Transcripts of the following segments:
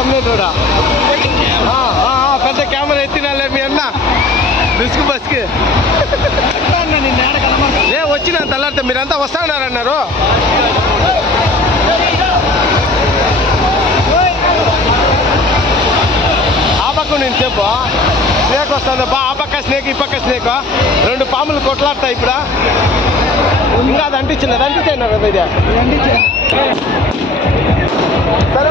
Community పెద్ద camera ఎత్తినాలే మీ అన్న risk బస్కి ఏ వచ్చిన తల్లారితే మీరంతా వస్తానన్నారు. ఆ పక్క నేను చెప్పు స్నేక్ వస్తుంది బా, ఆ పక్క స్నేక్ ఈ పక్క స్నేక్, రెండు పాములు కొట్లాడతాయి ఇప్పుడు. ఇంకా అది అంటించలేదు, అంటించాను కదా ఇది సరే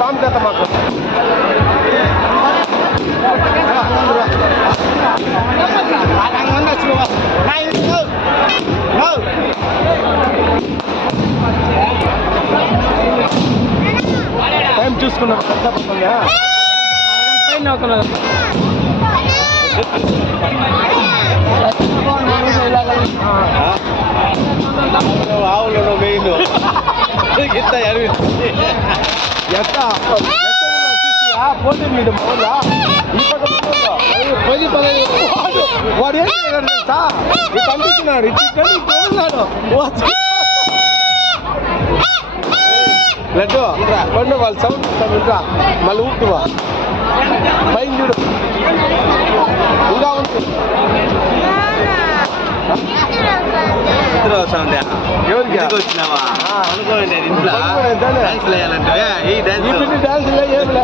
పాము కథ మాకు టైం చూసుకున్నాం ఆవులను మెయిన్ ఇంత ఎంత పోటీ మీద వాడు ఏం చేయగలడు తెలుసా, ఇది పంపించినాడు ఇచ్చిన్నాడు లడ్డు పండు వాళ్ళ సౌండ్ ఇస్తా మళ్ళీ ఊపువా పైన చూడు ఇంకా ఉంటుంది. ఎవరికి వచ్చినావా అనుకోండి ఇంట్లో డాన్స్ వేయాలంటే డాన్స్ ఏమిలే